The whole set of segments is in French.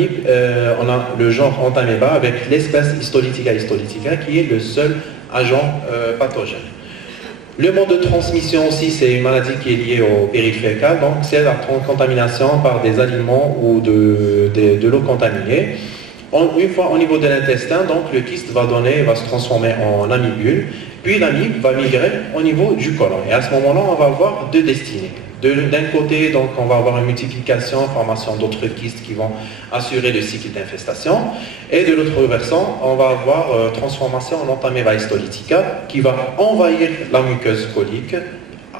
l'amibe, on a le genre Entamoeba avec l'espèce Histolytica histolytica qui est le seul agent pathogène. Le mode de transmission aussi, c'est une maladie qui est liée au périfécal, donc c'est la contamination par des aliments ou de l'eau contaminée. Une fois au niveau de l'intestin, donc le kyste va se transformer en amibule, puis l'amibe va migrer au niveau du côlon. Et à ce moment-là, on va avoir deux destinées. D'un côté, donc, on va avoir une multiplication, formation d'autres kystes qui vont assurer le cycle d'infestation. Et de l'autre versant, on va avoir transformation en Entamoeba histolytica qui va envahir la muqueuse colique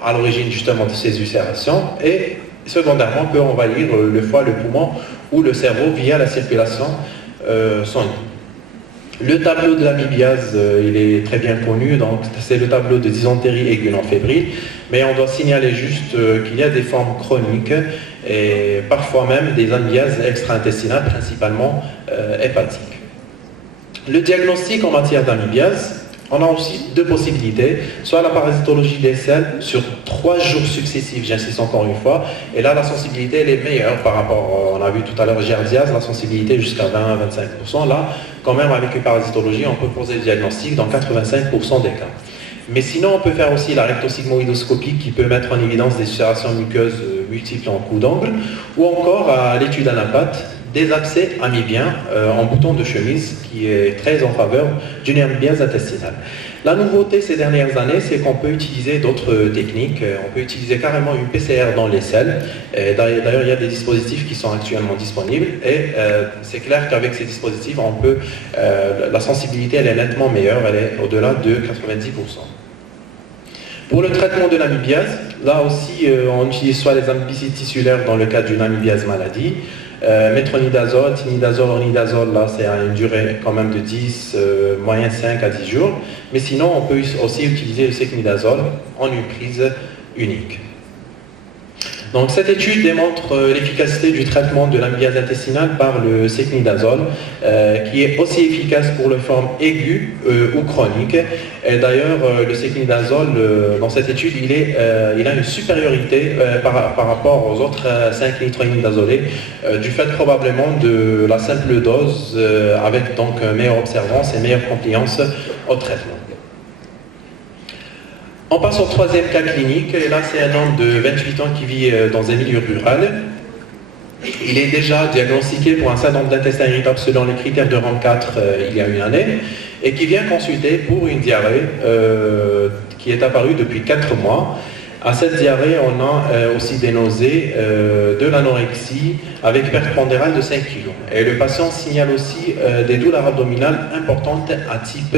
à l'origine justement de ces ulcérations et secondairement peut envahir le foie, le poumon ou le cerveau via la circulation sanguine. Le tableau de l'amibiase, il est très bien connu, donc c'est le tableau de dysenterie aiguë non fébrile, mais on doit signaler juste qu'il y a des formes chroniques et parfois même des amibiases extra-intestinales, principalement hépatiques. Le diagnostic en matière d'amibiase, on a aussi deux possibilités, soit la parasitologie des selles sur 3 jours successifs, j'insiste encore une fois, et là la sensibilité elle est meilleure par rapport, on a vu tout à l'heure Giardiase, la sensibilité jusqu'à 20-25%, là quand même avec une parasitologie on peut poser le diagnostic dans 85% des cas. Mais sinon on peut faire aussi la rectosigmoïdoscopie qui peut mettre en évidence des ulcérations muqueuses multiples en coup d'angle, ou encore à l'étude anapathe, des abcès amibiens en bouton de chemise qui est très en faveur d'une amibiase intestinale. La nouveauté ces dernières années, c'est qu'on peut utiliser d'autres techniques. On peut utiliser carrément une PCR dans les selles. D'ailleurs, il y a des dispositifs qui sont actuellement disponibles et c'est clair qu'avec ces dispositifs, la sensibilité elle est nettement meilleure, elle est au-delà de 90%. Pour le traitement de l'amibiase, là aussi, on utilise soit les amibicides tissulaires dans le cadre d'une amibiase maladie, métronidazole, tinidazole, ornidazole, là c'est à une durée quand même de 5 à 10 jours. Mais sinon, on peut aussi utiliser le secnidazole en une prise unique. Donc cette étude démontre l'efficacité du traitement de l'amibiase intestinale par le secnidazole, qui est aussi efficace pour les formes aiguës ou chroniques. Et d'ailleurs, le secnidazole, dans cette étude, il a une supériorité par rapport aux autres 5 nitronidazolés, du fait probablement de la simple dose, avec donc meilleure observance et meilleure compliance au traitement. On passe au troisième cas clinique, et là c'est un homme de 28 ans qui vit dans un milieu rural. Il est déjà diagnostiqué pour un syndrome d'intestin irritable selon les critères de rang 4 il y a une année, et qui vient consulter pour une diarrhée qui est apparue depuis 4 mois. À cette diarrhée, on a aussi des nausées, de l'anorexie avec perte pondérale de 5 kg. Et le patient signale aussi des douleurs abdominales importantes à type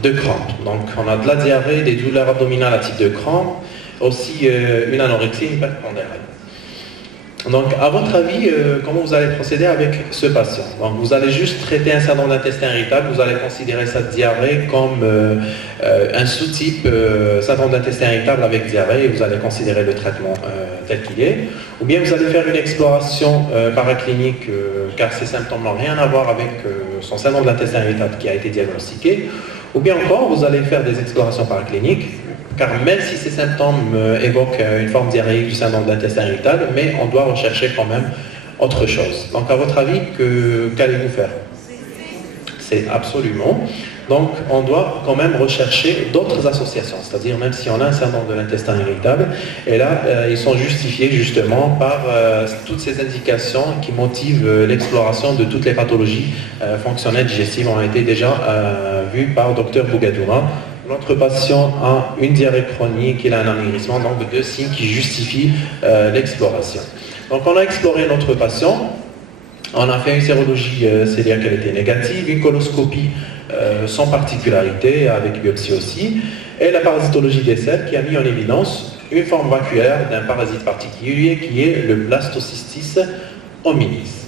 de crampe. Donc on a de la diarrhée, des douleurs abdominales à type de crampe, aussi une anorexie, une perte pondérale. Donc, à votre avis, comment vous allez procéder avec ce patient? Donc, vous allez juste traiter un syndrome d'intestin irritable, vous allez considérer cette diarrhée comme un sous-type syndrome d'intestin irritable avec diarrhée et vous allez considérer le traitement tel qu'il est. Ou bien vous allez faire une exploration paraclinique car ces symptômes n'ont rien à voir avec son syndrome d'intestin irritable qui a été diagnostiqué. Ou bien encore, vous allez faire des explorations paracliniques, car même si ces symptômes évoquent une forme diarrhéique du syndrome d'intestin irritable, mais on doit rechercher quand même autre chose. Donc à votre avis, qu'allez-vous faire? C'est absolument. Donc on doit quand même rechercher d'autres associations, c'est-à-dire même si on a un syndrome de l'intestin irritable, et là ils sont justifiés justement par toutes ces indications qui motivent l'exploration de toutes les pathologies fonctionnelles digestives ont été déjà vues par Dr Bougadoura. Notre patient a une diarrhée chronique, il a un amaigrissement, donc 2 signes qui justifient l'exploration. Donc on a exploré notre patient, on a fait une sérologie, c'est-à-dire qu'elle était négative, une coloscopie sans particularité, avec biopsie aussi, et la parasitologie des selles qui a mis en évidence une forme vacuolaire d'un parasite particulier qui est le Blastocystis hominis.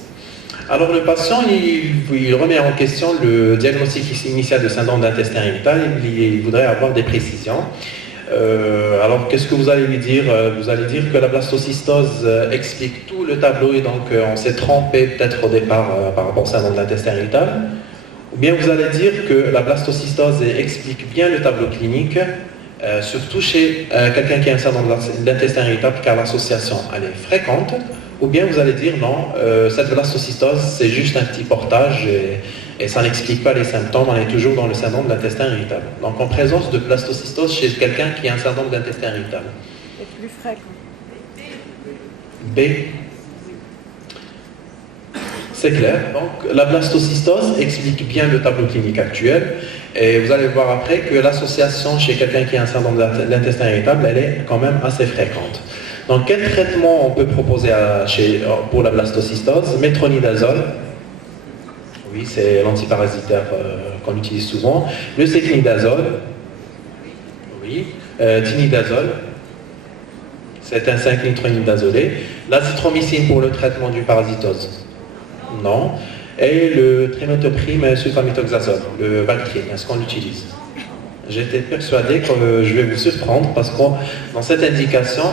Alors le patient, il remet en question le diagnostic initial de syndrome d'intestin irritable, il voudrait avoir des précisions. Alors qu'est-ce que vous allez lui dire? Vous allez dire que la blastocystose explique tout le tableau et donc on s'est trompé peut-être au départ par rapport au syndrome de l'intestin irritable. Ou bien vous allez dire que la blastocystose explique bien le tableau clinique, surtout chez quelqu'un qui a un syndrome d'intestin irritable car l'association elle est fréquente. ou bien vous allez dire non, cette blastocystose c'est juste un petit portage et ça n'explique pas les symptômes, on est toujours dans le syndrome de l'intestin irritable. Donc en présence de blastocystose chez quelqu'un qui a un syndrome d'intestin irritable. Et plus fréquent. B. C'est clair. Donc la blastocystose explique bien le tableau clinique actuel et vous allez voir après que l'association chez quelqu'un qui a un syndrome de l'intestin irritable, elle est quand même assez fréquente. Donc quel traitement on peut proposer pour la blastocystose? Métronidazole. Oui, c'est l'antiparasitaire qu'on utilise souvent. Le sécnidazole. Oui. Tinidazole. C'est un 5-nitronidazolé. L'azithromycine pour le traitement du parasitose. Non. Et le trimethoprim sulfaméthoxazole, le Bactrim, est-ce qu'on l'utilise? J'étais persuadé que je vais vous surprendre parce que dans cette indication,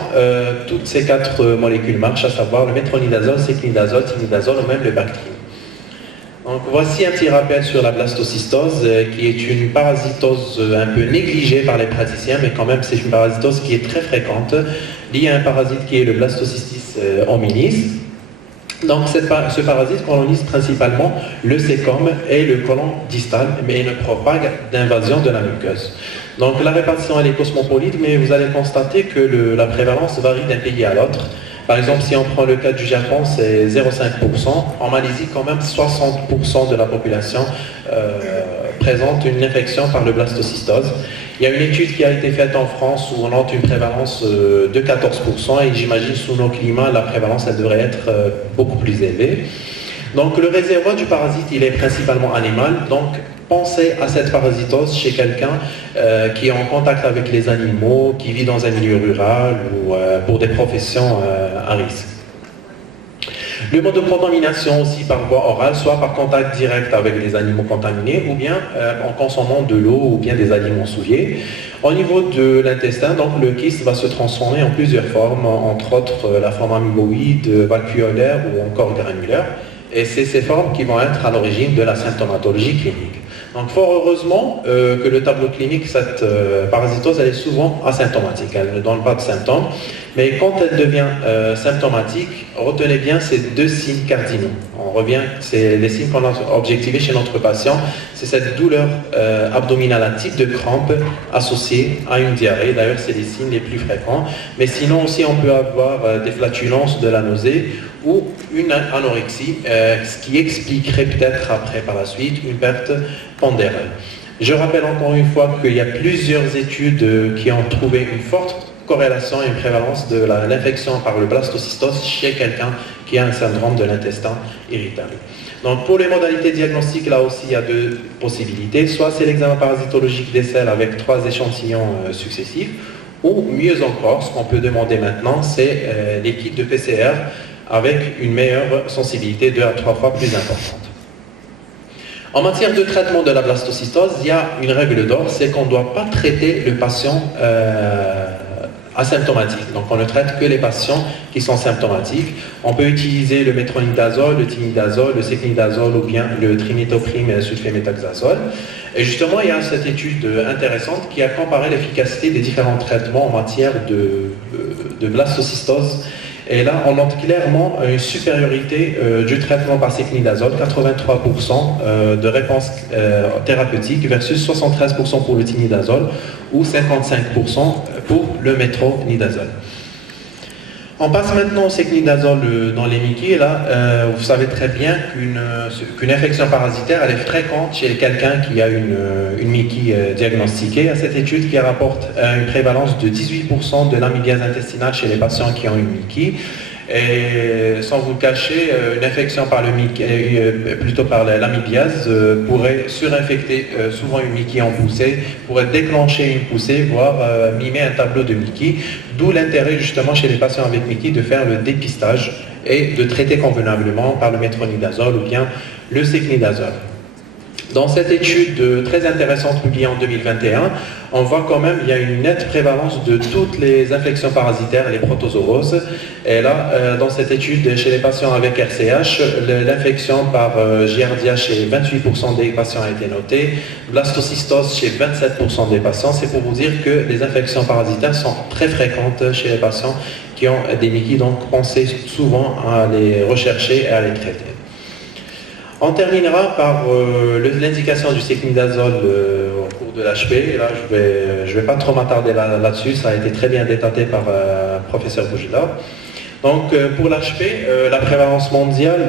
toutes ces 4 molécules marchent, à savoir le métronidazole, sécnidazole, tinidazole ou même le Bactrim. Donc voici un petit rappel sur la blastocystose qui est une parasitose un peu négligée par les praticiens, mais quand même c'est une parasitose qui est très fréquente, liée à un parasite qui est le Blastocystis hominis. Donc ce parasite colonise principalement le cécome et le côlon distal, mais il ne propague d'invasion de la muqueuse. Donc la répartition elle est cosmopolite, mais vous allez constater que la prévalence varie d'un pays à l'autre. Par exemple, si on prend le cas du Japon, c'est 0,5%. En Malaisie, quand même, 60% de la population présente une infection par le blastocystose. Il y a une étude qui a été faite en France où on note une prévalence de 14% et j'imagine sous nos climats, la prévalence elle devrait être beaucoup plus élevée. Donc le réservoir du parasite, il est principalement animal. Donc pensez à cette parasitose chez quelqu'un qui est en contact avec les animaux, qui vit dans un milieu rural ou pour des professions à risque. Le mode de contamination aussi par voie orale, soit par contact direct avec les animaux contaminés ou bien en consommant de l'eau ou bien des aliments souillés. Au niveau de l'intestin, donc le kyste va se transformer en plusieurs formes, entre autres la forme amyloïde, vacuolaire ou encore granulaire. Et c'est ces formes qui vont être à l'origine de la symptomatologie clinique. Donc fort heureusement que le tableau clinique, cette parasitose, elle est souvent asymptomatique, elle ne donne pas de symptômes, mais quand elle devient symptomatique, retenez bien ces 2 signes cardinaux. On revient, c'est les signes qu'on a objectivés chez notre patient, c'est cette douleur abdominale, un type de crampe associée à une diarrhée, d'ailleurs c'est les signes les plus fréquents, mais sinon aussi on peut avoir des flatulences, de la nausée, ou une anorexie, ce qui expliquerait peut-être après par la suite une perte pondérale. Je rappelle encore une fois qu'il y a plusieurs études qui ont trouvé une forte corrélation et une prévalence de l'infection par le blastocystose chez quelqu'un qui a un syndrome de l'intestin irritable. Donc pour les modalités diagnostiques, là aussi il y a 2 possibilités. Soit c'est l'examen parasitologique des selles avec 3 échantillons successifs, ou mieux encore, ce qu'on peut demander maintenant, c'est les kits de PCR avec une meilleure sensibilité 2 à 3 fois plus importante. En matière de traitement de la blastocystose, il y a une règle d'or, c'est qu'on ne doit pas traiter le patient asymptomatiques. Donc on ne traite que les patients qui sont symptomatiques. On peut utiliser le métronidazole, le tinidazole, le sécnidazole ou bien le trimethoprim sulfaméthoxazole. Et justement, il y a cette étude intéressante qui a comparé l'efficacité des différents traitements en matière de blastocystose. Et là, on note clairement une supériorité du traitement par sécnidazole, 83% de réponse thérapeutique versus 73% pour le tinidazole ou 55% pour le métronidazole. On passe maintenant au sécnidazole dans les MICI. Et là, vous savez très bien qu'une infection parasitaire, elle est fréquente chez quelqu'un qui a une MICI diagnostiquée. À cette étude qui rapporte une prévalence de 18% de l'amibiase intestinale chez les patients qui ont une MICI. Et sans vous le cacher, une infection par l'amibiase pourrait surinfecter souvent une MICI en poussée, pourrait déclencher une poussée, voire mimer un tableau de MICI, d'où l'intérêt justement chez les patients avec MICI de faire le dépistage et de traiter convenablement par le métronidazole ou bien le sécnidazole. Dans cette étude très intéressante publiée en 2021, on voit quand même qu'il y a une nette prévalence de toutes les infections parasitaires, les protozooses. Et là, dans cette étude, chez les patients avec RCH, l'infection par Giardia chez 28% des patients a été notée, blastocystose chez 27% des patients. C'est pour vous dire que les infections parasitaires sont très fréquentes chez les patients qui ont des Mickey, donc pensez souvent à les rechercher et à les traiter. On terminera par l'indication du séquinidazole au cours de l'HP. Là, je vais pas trop m'attarder là-dessus, ça a été très bien détaillé par professeur Bougila. Donc pour l'HP, la prévalence mondiale,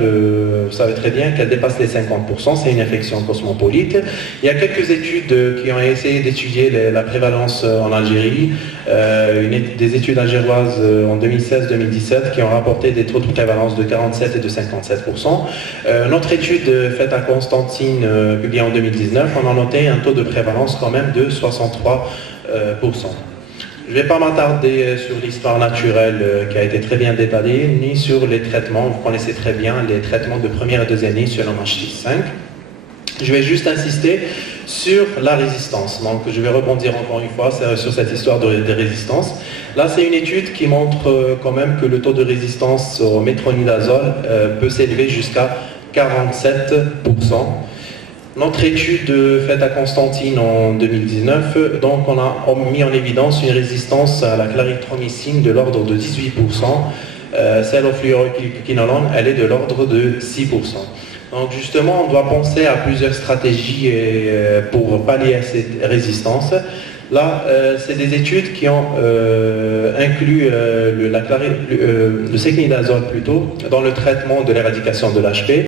vous savez très bien qu'elle dépasse les 50%, c'est une infection cosmopolite. Il y a quelques études qui ont essayé d'étudier la prévalence en Algérie, des études algéroises en 2016-2017 qui ont rapporté des taux de prévalence de 47 et de 57%. Notre étude faite à Constantine, publiée en 2019, on a noté un taux de prévalence quand même de 63%. Je ne vais pas m'attarder sur l'histoire naturelle qui a été très bien détaillée, ni sur les traitements. Vous connaissez très bien les traitements de première et deuxième ligne sur l'MH6-5. Je vais juste insister sur la résistance. Donc, je vais rebondir encore une fois sur cette histoire de résistance. Là, c'est une étude qui montre quand même que le taux de résistance au métronidazole peut s'élever jusqu'à 47%. Notre étude faite à Constantine en 2019, donc on a mis en évidence une résistance à la clarithromycine de l'ordre de 18%. Celle au fluoroquinolone, elle est de l'ordre de 6%. Donc justement, on doit penser à plusieurs stratégies pour pallier à cette résistance. Là, c'est des études qui ont inclus le séquinidazole plutôt dans le traitement de l'éradication de l'HP.